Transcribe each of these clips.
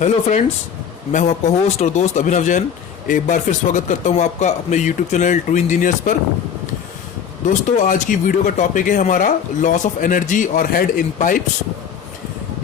Hello friends, मैं हूं आपका होस्ट और दोस्त अभिनव जैन। एक बार फिर स्वागत करता हूं आपका अपने यूट्यूब चैनल ट्रू इंजीनियर्स पर। दोस्तों, आज की वीडियो का टॉपिक है हमारा लॉस ऑफ एनर्जी और हेड इन पाइप्स।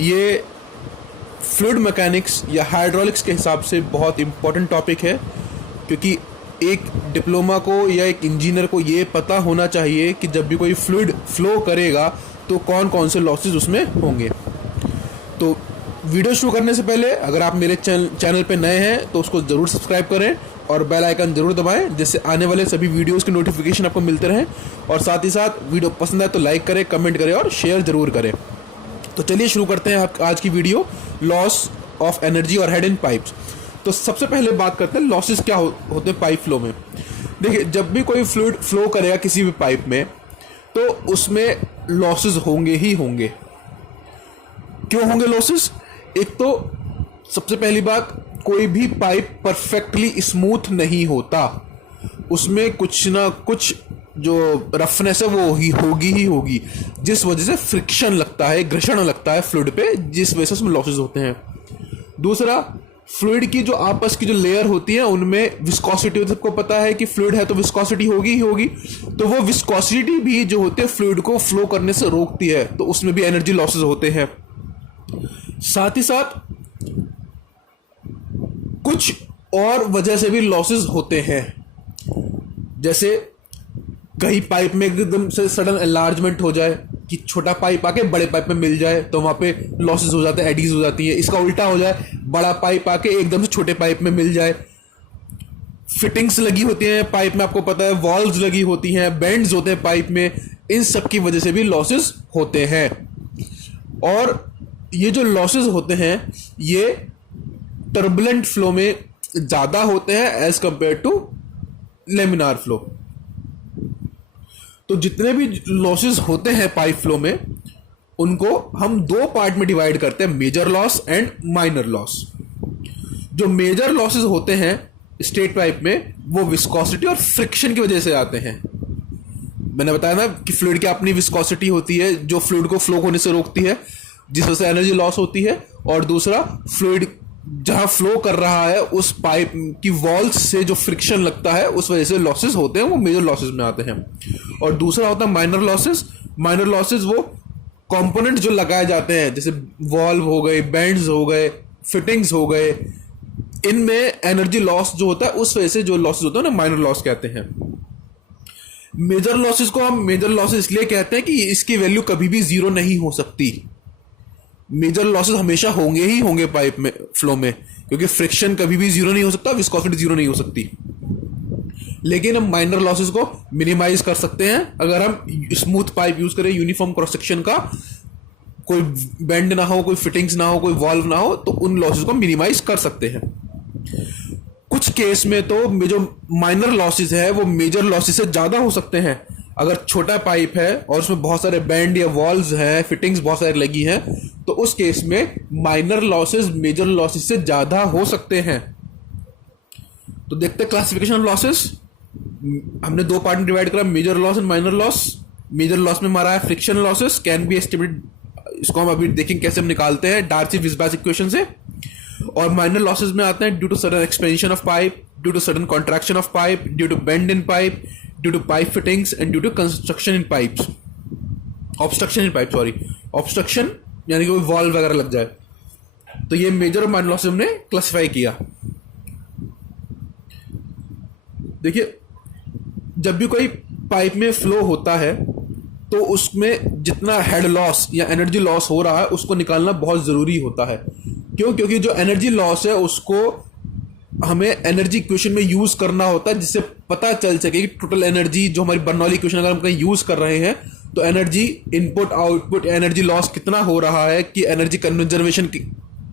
ये फ्लूइड मैकेनिक्स या हाइड्रोलिक्स के हिसाब से बहुत इम्पोर्टेंट टॉपिक है, क्योंकि एक डिप्लोमा को या एक इंजीनियर को ये पता होना चाहिए कि जब भी कोई फ्लूइड फ्लो करेगा तो कौन कौन से लॉसेस उसमें होंगे। तो वीडियो शुरू करने से पहले अगर आप मेरे चैनल पे नए हैं तो उसको ज़रूर सब्सक्राइब करें और बेल आइकन ज़रूर दबाएं, जिससे आने वाले सभी वीडियोस के नोटिफिकेशन आपको मिलते रहें। और साथ ही साथ वीडियो पसंद आए तो लाइक करें, कमेंट करें और शेयर ज़रूर करें। तो चलिए शुरू करते हैं आज की वीडियो, लॉस ऑफ एनर्जी और हेड इन पाइप्स। तो सबसे पहले बात करते हैं लॉसेस क्या होते हैं पाइप फ्लो में। देखिए, जब भी कोई फ्लूइड फ्लो करेगा किसी भी पाइप में तो उसमें लॉसेस होंगे ही होंगे। क्यों होंगे लॉसेस? एक तो सबसे पहली बात, कोई भी पाइप परफेक्टली स्मूथ नहीं होता, उसमें कुछ ना कुछ जो रफनेस है वो होगी ही होगी, जिस वजह से फ्रिक्शन लगता है, घर्षण लगता है फ्लूइड पे, जिस वजह से उसमें लॉसेस होते हैं। दूसरा, फ्लूइड की जो आपस की जो लेयर होती है उनमें विस्कोसिटी, सबको पता है कि फ्लूइड है तो विस्कोसिटी होगी ही होगी, तो वो विस्कोसिटी भी जो होती है फ्लूइड को फ्लो करने से रोकती है, तो उसमें भी एनर्जी लॉसेस होते हैं। साथ ही साथ कुछ और वजह से भी लॉसेस होते हैं, जैसे कहीं पाइप में एकदम से सडन एनलार्जमेंट हो जाए कि छोटा पाइप आके बड़े पाइप में मिल जाए तो वहां पे लॉसेस हो जाते हैं, एडीज हो जाती है। इसका उल्टा हो जाए, बड़ा पाइप आके एकदम से छोटे पाइप में मिल जाए। फिटिंग्स लगी होती हैं पाइप में, आपको पता है, वॉल्व्स लगी होती हैं, बेंड्स होते हैं पाइप में, इन सब की वजह से भी लॉसेस होते हैं। और ये जो लॉसेस होते हैं ये टर्बुलेंट फ्लो में ज़्यादा होते हैं as compare to laminar flow. तो जितने भी लॉसेस होते हैं पाइप फ्लो में उनको हम दो पार्ट में डिवाइड करते हैं, major loss and minor loss. जो मेजर लॉसेस होते हैं स्ट्रेट पाइप में वो विस्कोसिटी और फ्रिक्शन की वजह से आते हैं। मैंने बताया ना कि फ्लूइड की अपनी विस्कोसिटी होती है जो फ्लूइड को फ्लो होने से रोकती है, जिस वजह से एनर्जी लॉस होती है। और दूसरा, फ्लूइड जहां फ्लो कर रहा है उस पाइप की वॉल्स से जो फ्रिक्शन लगता है उस वजह से लॉसेस होते हैं, वो मेजर लॉसेस में आते हैं। और दूसरा होता है माइनर लॉसेस। माइनर लॉसेस वो कंपोनेंट जो लगाए जाते हैं, जैसे वॉल्व हो गए, बेंड्स हो गए, फिटिंग्स हो गए, इनमें एनर्जी लॉस जो होता है उस वजह से जो लॉसेस होते हैं ना माइनर लॉस कहते हैं। मेजर लॉसेस को हम मेजर लॉसेस इसलिए कहते हैं कि इसकी वैल्यू कभी भी जीरो नहीं हो सकती। मेजर लॉसेस हमेशा होंगे ही होंगे पाइप में फ्लो में, क्योंकि फ्रिक्शन कभी भी जीरो नहीं हो सकता, विस्कोसिटी जीरो नहीं हो सकती। लेकिन हम माइनर लॉसेस को मिनिमाइज कर सकते हैं अगर हम स्मूथ पाइप यूज करें, यूनिफॉर्म क्रॉस सेक्शन का, कोई बेंड ना हो, कोई फिटिंग्स ना हो, कोई वॉल्व ना हो, तो उन लॉसेस को मिनिमाइज कर सकते हैं। कुछ केस में तो जो माइनर लॉसेस है वो मेजर लॉसेस से ज्यादा हो सकते हैं। अगर छोटा पाइप है और उसमें बहुत सारे बैंड या वॉल्व्स हैं, फिटिंग्स बहुत सारी लगी हैं, तो उस केस में माइनर लॉसेस मेजर लॉसेस से ज्यादा हो सकते हैं। तो देखते हैं क्लासिफिकेशन ऑफ लॉसेस। हमने दो पार्ट में डिवाइड करा, major loss and minor loss. Major loss में हमारा है friction losses can be estimated, इसको हम अभी देखेंगे कैसे हम निकालते हैं डार्सी-विस्बाच इक्वेशन से। और माइनर लॉसेस में आते हैं due to sudden expansion of pipe, due to sudden contraction of pipe, due to bend in pipe, due to pipe fittings and due to construction in pipes, obstruction in pipe, sorry obstruction यानी कि कोई valve वगैरह लग जाए। तो ये major और minor losses हमने क्लासिफाई किया। देखिए, जब भी कोई पाइप में फ्लो होता है तो उसमें जितना हेड लॉस या एनर्जी लॉस हो रहा है उसको निकालना बहुत ज़रूरी होता है। क्यों? क्योंकि जो एनर्जी लॉस है उसको हमें एनर्जी इक्वेशन में यूज़ करना होता है, जिससे पता चल सके कि टोटल एनर्जी जो हमारी बर्नौली इक्वेशन अगर हम कहीं यूज़ कर रहे हैं तो energy input output energy loss कितना हो रहा है, कि एनर्जी कंजर्वेशन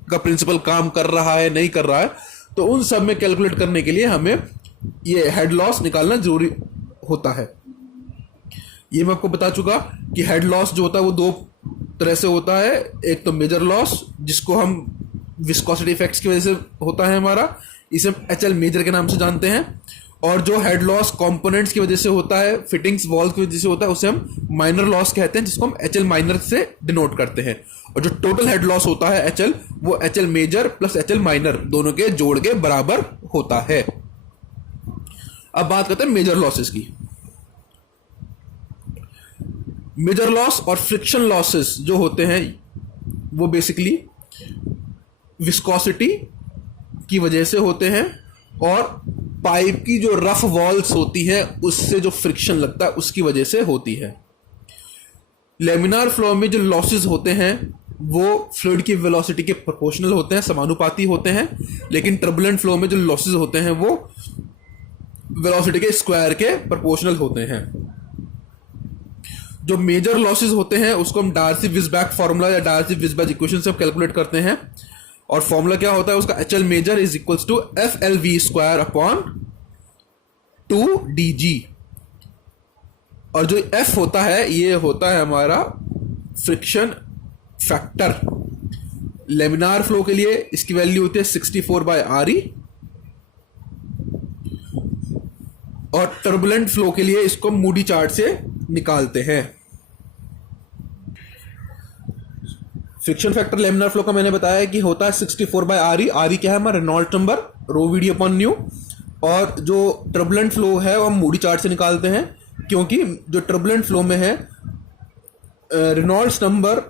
का प्रिंसिपल काम कर रहा है नहीं कर रहा है। तो उन सब में कैलकुलेट करने के लिए हमें ये हेड लॉस निकालना जरूरी होता है। ये मैं आपको बता चुका कि हेड लॉस जो होता है वो दो तरह से होता है। एक तो मेजर लॉस, जिसको हम विस्कोसिटी इफेक्ट्स की वजह से होता है हमारा, इसे HL मेजर के नाम से जानते हैं। और जो हेड लॉस कंपोनेंट्स की वजह से होता है, फिटिंग्स वॉल्व की वजह से होता है, उसे हम माइनर लॉस कहते हैं, जिसको हम एच एल माइनर से डिनोट करते हैं। और जो टोटल हेड लॉस होता है एच एल, वो H L major plus H L minor दोनों के जोड़ के बराबर होता है। अब बात करते हैं मेजर लॉसेस की। मेजर लॉस और फ्रिक्शन लॉसेस जो होते हैं वो बेसिकली विस्कोसिटी की वजह से होते हैं, और पाइप की जो रफ वॉल्स होती है उससे जो फ्रिक्शन लगता है उसकी वजह से होती है। लेमिनार फ्लो में जो लॉसेस होते हैं वो फ्लूइड की वेलोसिटी के प्रोपोर्शनल होते हैं, समानुपाती होते हैं, लेकिन टर्बुलेंट फ्लो में जो लॉसेस होते हैं वो वेलोसिटी के स्क्वायर के प्रोपोर्शनल होते हैं। जो मेजर लॉसेस होते हैं उसको हम डार्सी-विस्बैक फॉर्मूला या डार्सी-विस्बैक इक्वेशन से कैलकुलेट करते हैं, और फॉर्मूला क्या होता है उसका, H L major is equals to F L V square upon 2dg। और जो एफ होता है ये होता है हमारा फ्रिक्शन फैक्टर। लेमिनार फ्लो के लिए इसकी वैल्यू होती है 64/RE, और टर्बुलेंट फ्लो के लिए इसको मूडी चार्ट से निकालते हैं। फ्रिक्शन फैक्टर लेमिनार फ्लो का मैंने बताया कि होता है 64/RE। RE क्या है हमारा, रेनॉल्ड्स नंबर, रो वीडी अपॉन न्यू। और जो टर्बुलेंट फ्लो है वो हम मूडी चार्ट से निकालते हैं, क्योंकि जो टर्बुलेंट फ्लो में है रेनॉल्ड्स नंबर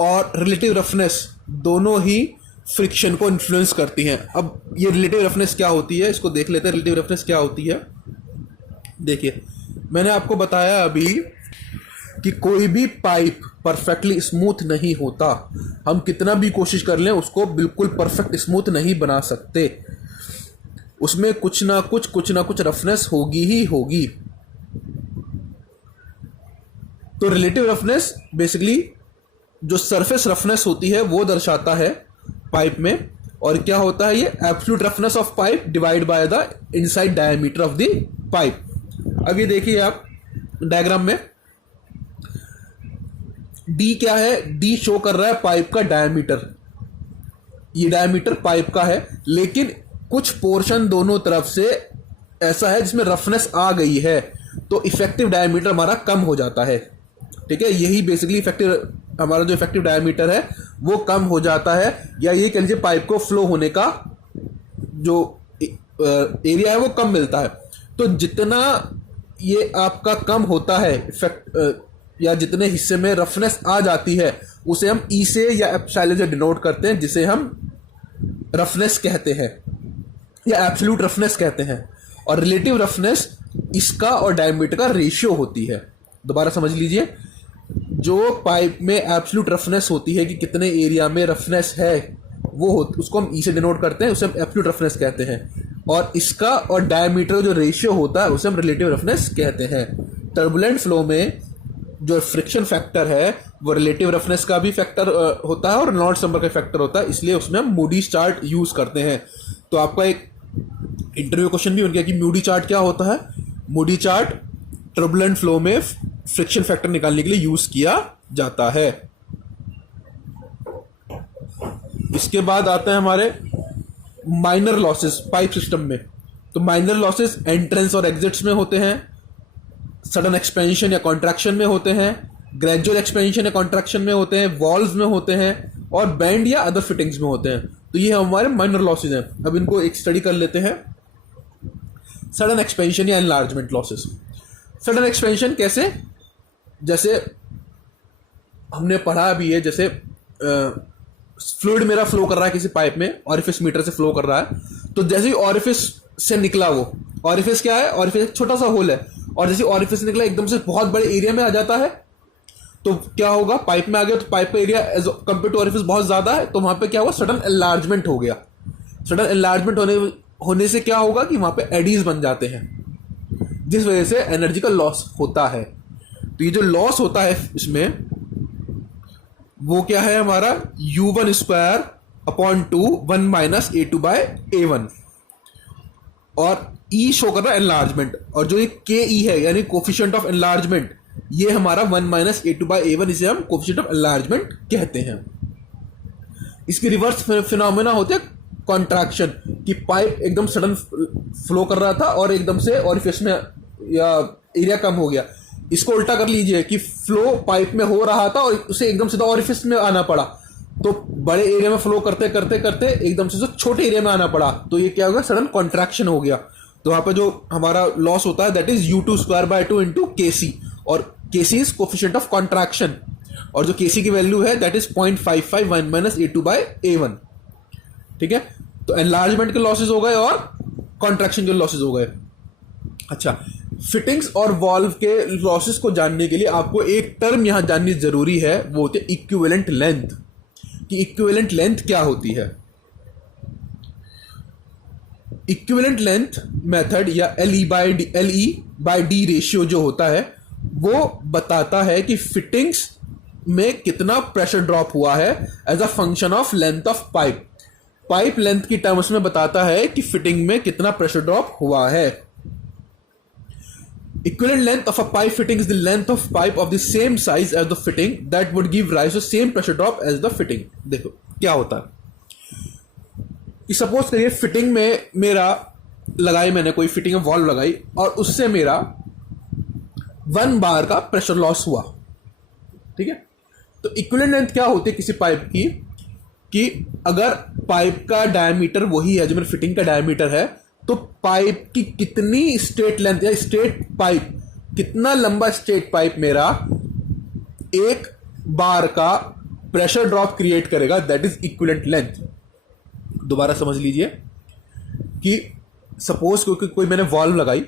और रिलेटिव रफनेस दोनों ही फ्रिक्शन को इन्फ्लुएंस करती हैं। अब ये रिलेटिव रफनेस क्या होती है इसको देख लेते हैं। रिलेटिव रफनेस क्या होती है, देखिए मैंने आपको बताया अभी कि कोई भी पाइप परफेक्टली स्मूथ नहीं होता। हम कितना भी कोशिश कर लें उसको बिल्कुल परफेक्ट स्मूथ नहीं बना सकते, उसमें कुछ ना कुछ रफनेस होगी ही होगी। तो रिलेटिव रफनेस बेसिकली जो सरफेस रफनेस होती है वो दर्शाता है पाइप में, और क्या होता है ये absolute roughness of pipe divide by the inside diameter of the pipe. अब ये देखिए आप डायग्राम में डी क्या है, डी शो कर रहा है पाइप का डायमीटर, ये डायमीटर पाइप का है, लेकिन कुछ पोर्शन दोनों तरफ से ऐसा है जिसमें रफनेस आ गई है, तो इफेक्टिव डायमीटर हमारा कम हो जाता है। ठीक है, यही बेसिकली इफेक्टिव हमारा जो इफेक्टिव डायमीटर है वो कम हो जाता है, या ये कह लीजिए पाइप को फ्लो होने का जो एरिया है वो कम मिलता है। तो जितना ये आपका कम होता है इफेक्ट, या जितने हिस्से में रफनेस आ जाती है उसे हम ई से या एप्सिलॉन से डिनोट करते हैं, जिसे हम रफनेस कहते हैं या एब्सोल्यूट रफनेस कहते हैं। और रिलेटिव रफनेस इसका और डायमीटर का रेशियो होती है। दोबारा समझ लीजिए, जो पाइप में एब्सोल्यूट रफनेस होती है कि कितने एरिया में रफनेस है वो उसको हम ई से डिनोट करते हैं, उसे हम एब्सोल्यूट रफनेस कहते हैं। और इसका और डायमीटर जो रेशियो होता है उसे हम रिलेटिव रफनेस कहते हैं। टर्बुलेंट फ्लो में जो फ्रिक्शन फैक्टर है वो रिलेटिव रफनेस का भी फैक्टर होता है और रेनॉल्ड्स नंबर का फैक्टर होता है, इसलिए उसमें हम मूडी चार्ट यूज करते हैं। तो आपका एक इंटरव्यू क्वेश्चन भी बन गया कि मूडी चार्ट क्या होता है। मूडी चार्ट टर्बुलेंट फ्लो में फ्रिक्शन फैक्टर निकालने के लिए यूज किया जाता है। इसके बाद आते हैं हमारे माइनर लॉसेस पाइप सिस्टम में। तो माइनर लॉसेस एंट्रेंस और एग्जिट्स में होते हैं, सडन एक्सपेंशन या कॉन्ट्रैक्शन में होते हैं, ग्रेजुअल एक्सपेंशन या कॉन्ट्रैक्शन में होते हैं, वॉल्व्स में होते हैं, और बैंड या अदर फिटिंग्स में होते हैं। तो ये हमारे माइनर लॉसेस हैं। अब इनको एक स्टडी कर लेते हैं। सडन एक्सपेंशन या एनलार्जमेंट लॉसेस। सडन एक्सपेंशन कैसे, जैसे हमने पढ़ा भी है, जैसे फ्लूइड मेरा फ्लो कर रहा है किसी पाइप में, ऑरिफिस मीटर से फ्लो कर रहा है, तो जैसे ही ऑरिफिस से निकला, वो ऑरिफिस क्या है, ऑरिफिस एक छोटा सा होल है, और जैसे ऑरिफिस निकला एकदम से बहुत बड़े एरिया में आ जाता है, तो क्या होगा, पाइप में आ गया तो पाइप का area as compare to orifice बहुत ज्यादा है, तो वहां पे क्या हुआ, सडन एनलार्जमेंट हो गया। सडन एनलार्जमेंट होने से क्या होगा कि वहां पे एडीज बन जाते हैं, जिस वजह से एनर्जी का लॉस होता है। तो ये जो लॉस होता है इसमें वो क्या है हमारा, u1 square upon 2 1 minus a2/a1, और E शो कर रहा है एनलार्जमेंट, और जो ये के ई है यानी कोफिशिएंट ऑफ एनलार्जमेंट, ये हमारा 1 माइनस a2/a1, इसे हम कोफिशिएंट ऑफ एनलार्जमेंट कहते हैं। इसकी रिवर्स फिनोमेना होते हैं कॉन्ट्रैक्शन कि पाइप एकदम सडन फ्लो कर रहा था और एकदम से ऑरिफिस में या एरिया कम हो गया। इसको उल्टा कर लीजिए कि फ्लो पाइप में हो रहा था और उसे एकदम से ऑरिफिस में आना पड़ा, तो बड़े एरिया में फ्लो करते करते करते एकदम से छोटे एरिया में आना पड़ा, तो ये क्या हो गया, सडन कॉन्ट्रैक्शन हो गया। तो वहां पे जो हमारा लॉस होता है that is U2 square by 2 into KC, और KC is coefficient of contraction, और जो KC की वैल्यू है that is 0.551 minus A2 bye A1। ठीक है, तो एनलार्जमेंट के लॉसेज हो गए और कॉन्ट्रैक्शन के लॉसेज हो गए। अच्छा, फिटिंग्स और वॉल्व के लॉसेस को जानने के लिए आपको एक टर्म यहां जाननी जरूरी है, वो होती है इक्विवेलेंट लेंथ। कि इक्विवेलेंट लेंथ क्या होती है। इक्विवेलेंट लेंथ मेथड या LE बाय D रेशियो जो होता है वो बताता है कि फिटिंग्स में कितना प्रेशर ड्रॉप हुआ है as a function of length of pipe. Pipe length की टर्म्स में बताता है कि फिटिंग में कितना प्रेशर ड्रॉप हुआ है। Equivalent length of a pipe fitting is the length of pipe of the same size as the fitting that would give rise to same pressure drop as the fitting। देखो क्या होता है, suppose करिए fitting में मेरा लगाई, मैंने कोई फिटिंग में वॉल्व लगाई और उससे मेरा 1 बार का प्रेशर लॉस हुआ। ठीक है, तो इक्विवेलेंट लेंथ क्या होती है किसी पाइप की, कि अगर पाइप का डायमीटर वही है जो मेरे फिटिंग का डायमीटर है, तो पाइप की कितनी स्ट्रेट लेंथ या स्ट्रेट पाइप, कितना लंबा स्ट्रेट पाइप मेरा 1 बार का प्रेशर ड्रॉप क्रिएट करेगा, दैट इज इक्विवेलेंट लेंथ। दोबारा समझ लीजिए कि सपोज कोई मैंने वॉल्व लगाई,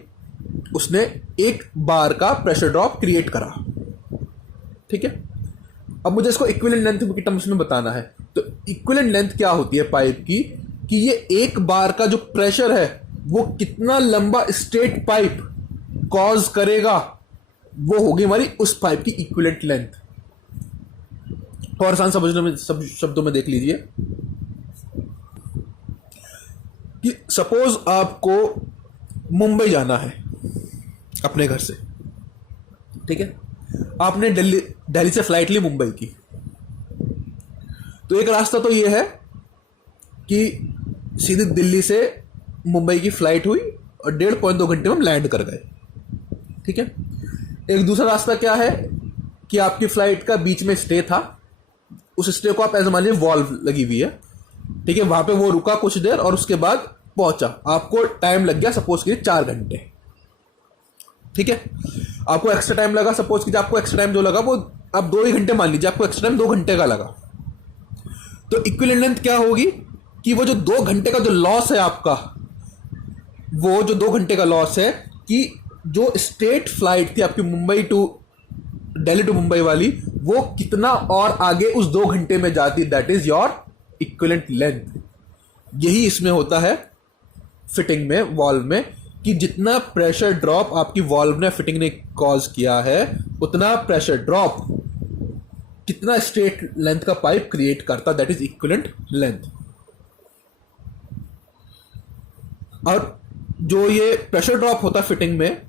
उसने 1 बार का प्रेशर ड्रॉप क्रिएट करा। ठीक है, अब मुझे इसको इक्विवेलेंट लेंथ की टर्म्स में बताना है। तो इक्विवेलेंट लेंथ क्या होती है पाइप की, कि ये 1 बार का जो प्रेशर है वो कितना लंबा स्ट्रेट पाइप कॉज करेगा, वो होगी हमारी उस पाइप की इक्विवेलेंट लेंथ। और आसान समझने में सब शब्दों में देख लीजिए कि सपोज आपको मुंबई जाना है अपने घर से। ठीक है, आपने दिल्ली से फ्लाइट ली मुंबई की, तो एक रास्ता तो ये है कि सीधे दिल्ली से मुंबई की फ्लाइट हुई और 1.5-2 घंटे में हम लैंड कर गए। ठीक है, एक दूसरा रास्ता क्या है कि आपकी फ्लाइट का बीच में स्टे था, उस स्टे को आप ऐसे मान लीजिए वॉल्व लगी हुई है। ठीक है, वहां पे वो रुका कुछ देर और उसके बाद पहुंचा, आपको टाइम लग गया सपोज कीजिए 4 घंटे। ठीक है, आपको एक्स्ट्रा टाइम लगा, सपोज कीजिए आपको एक्स्ट्रा टाइम जो लगा वो आप 2 ही घंटे मान लीजिए, आपको एक्स्ट्रा टाइम 2 घंटे का लगा। तो इक्विवेलेंट लेंथ क्या होगी कि वो जो 2 घंटे का जो लॉस है आपका, वो जो 2 घंटे का लॉस है, कि जो स्ट्रेट फ्लाइट थी आपकी मुंबई टू दिल्ली टू मुंबई वाली, वो कितना और आगे उस 2 घंटे में जाती, that is your equivalent length. यही इसमें होता है फिटिंग में, वॉल्व में, कि जितना प्रेशर ड्रॉप आपकी वॉल्व ने फिटिंग ने कॉज किया है, उतना प्रेशर ड्रॉप कितना स्ट्रेट लेंथ का पाइप क्रिएट करता, दैट इज इक्विवेलेंट लेंथ। और जो ये प्रेशर ड्रॉप होता है फिटिंग में,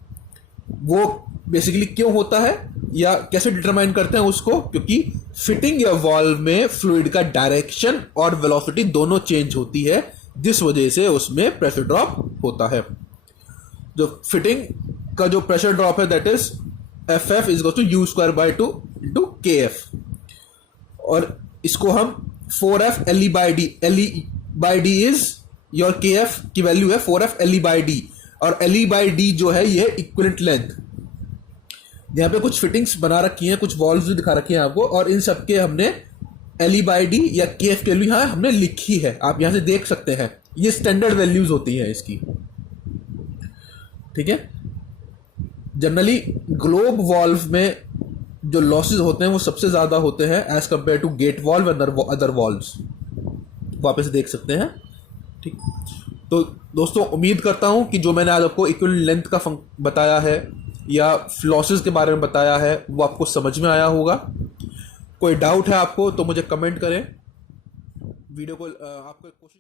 वो बेसिकली क्यों होता है या कैसे डिटरमाइन करते हैं उसको, क्योंकि फिटिंग या वॉल्व में फ्लूइड का डायरेक्शन और वेलोसिटी दोनों चेंज होती है, जिस वजह से उसमें प्रेशर ड्रॉप होता है। जो फिटिंग का जो प्रेशर ड्रॉप है that is FF is equal to U square by 2 into KF, और इसको हम 4F LE by D, LE by D is your KF की वैल्यू है 4F LE बाय D, और LE बाय D जो है ये इक्विवेलेंट लेंथ। यहाँ पे कुछ फिटिंग्स बना रखी हैं, कुछ वॉल्व्स भी दिखा रखी हैं आपको, और इन सबके हमने LE बाय D या KF की वैल्यू यहाँ हमने लिखी है, आप यहाँ से देख सकते हैं, ये स्टैंडर्ड वैल्यूज होती हैं इसकी। ठीक है, जनरली ग्लोब वॉल्व में जो लॉसेस होते हैं वो सबसे ज्यादा होते हैं as compare to gate valve and other valves, वापस देख सकते हैं। ठीक, तो दोस्तों उम्मीद करता हूं कि जो मैंने आज आपको इक्विवेलेंट लेंथ का बताया है या लॉसेस के बारे में बताया है वो आपको समझ में आया होगा। कोई डाउट है आपको तो मुझे कमेंट करें, वीडियो को आपको कोशिश